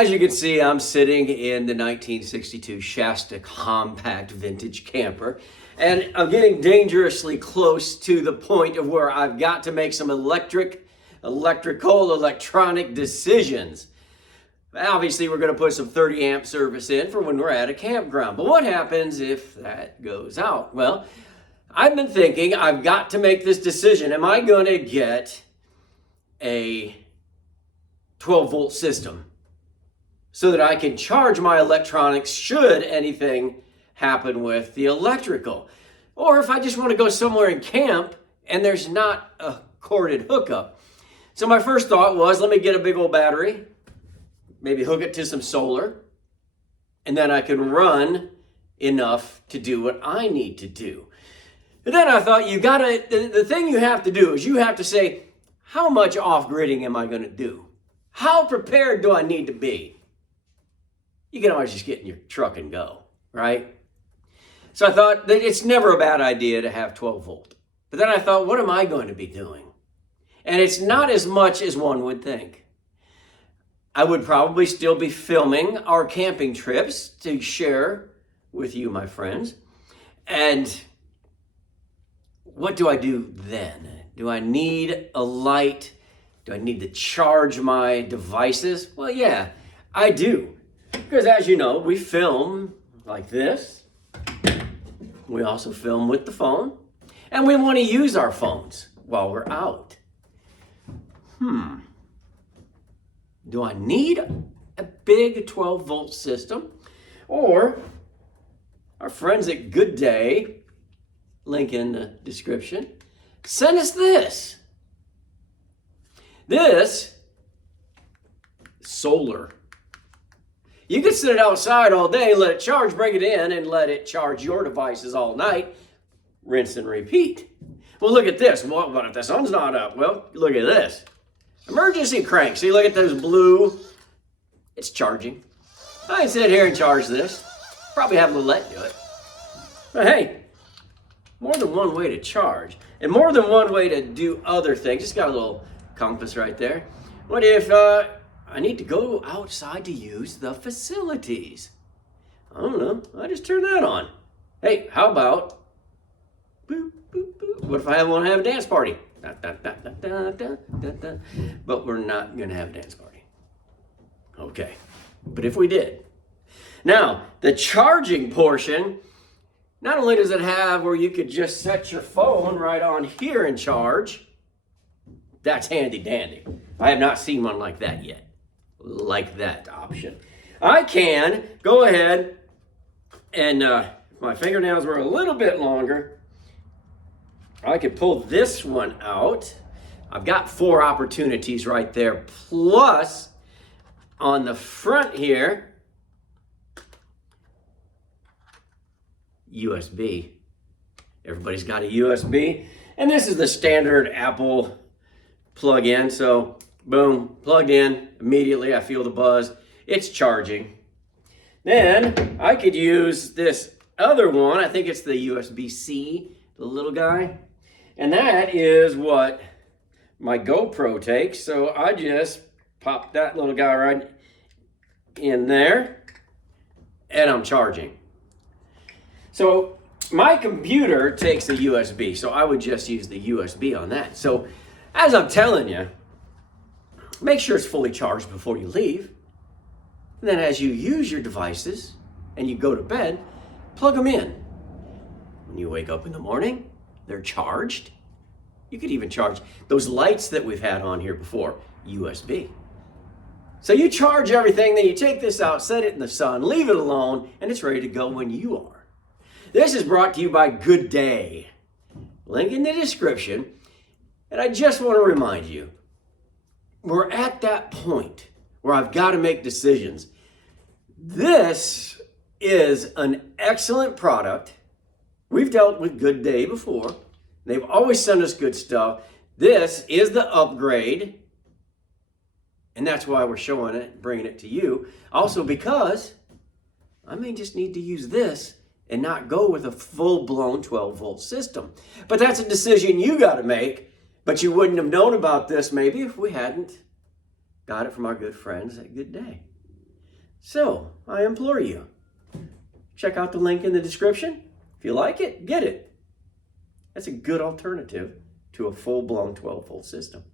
As you can see, I'm sitting in the 1962 Shasta compact vintage camper, and I'm getting dangerously close to the point of where I've got to make some electronic decisions. Obviously, we're going to put some 30 amp service in for when we're at a campground. But what happens if that goes out? Well, I've been thinking I've got to make this decision. Am I going to get a 12 volt system so that I can charge my electronics should anything happen with the electrical? Or if I just want to go somewhere and camp and there's not a corded hookup. So my first thought was, let me get a big old battery, maybe hook it to some solar, and then I can run enough to do what I need to do. And then I thought, the thing you have to do is you have to say, how much off-gridding am I going to do? How prepared do I need to be? You can always just get in your truck and go, right? So I thought that it's never a bad idea to have 12 volt. But then I thought, what am I going to be doing? And it's not as much as one would think. I would probably still be filming our camping trips to share with you, my friends. And what do I do then? Do I need a light? Do I need to charge my devices? Well, yeah, I do. Because as you know, we film like this. We also film with the phone. And we want to use our phones while we're out. Do I need a big 12 volt system? Or our friends at Goodaaa, link in the description, send us this. This solar. You can sit it outside all day, let it charge, bring it in, and let it charge your devices all night. Rinse and repeat. Well, look at this. What if the sun's not up? Well, look at this. Emergency crank. See, look at those blue. It's charging. I can sit here and charge this. Probably have the let do it. But hey, more than one way to charge. And more than one way to do other things. Just got a little compass right there. What if I need to go outside to use the facilities? I don't know. I just turn that on. Hey, how about boop, boop, boop. What if I want to have a dance party? Da, da, da, da, da, da, da, da. But we're not going to have a dance party. Okay. But if we did. Now, the charging portion, not only does it have where you could just set your phone right on here and charge. That's handy dandy. I have not seen one like that yet. Like that option. I can go ahead and if my fingernails were a little bit longer, I could pull this one out. I've got 4 opportunities right there. Plus, on the front here, USB. Everybody's got a USB. And this is the standard Apple plug-in. So, boom, plugged in. Immediately, I feel the buzz. It's charging. Then, I could use this other one. I think it's the USB-C, the little guy. And that is what my GoPro takes. So I just pop that little guy right in there and I'm charging. So my computer takes a USB. So I would just use the USB on that. So as I'm telling you, make sure it's fully charged before you leave. And then as you use your devices and you go to bed, plug them in. When you wake up in the morning, they're charged. You could even charge those lights that we've had on here before, USB. So you charge everything, then you take this out, set it in the sun, leave it alone, and it's ready to go when you are. This is brought to you by Goodaaa. Link in the description. And I just want to remind you, we're at that point where I've got to make decisions. This is an excellent product. We've dealt with Goodaaa before. They've always sent us good stuff. This is the upgrade. And that's why we're showing it, bringing it to you. Also because I may just need to use this and not go with a full-blown 12-volt system. But that's a decision you got to make. But you wouldn't have known about this maybe if we hadn't got it from our good friends at Goodaaa. So I implore you, check out the link in the description. If you like it, get it. That's a good alternative to a full-blown 12-volt system.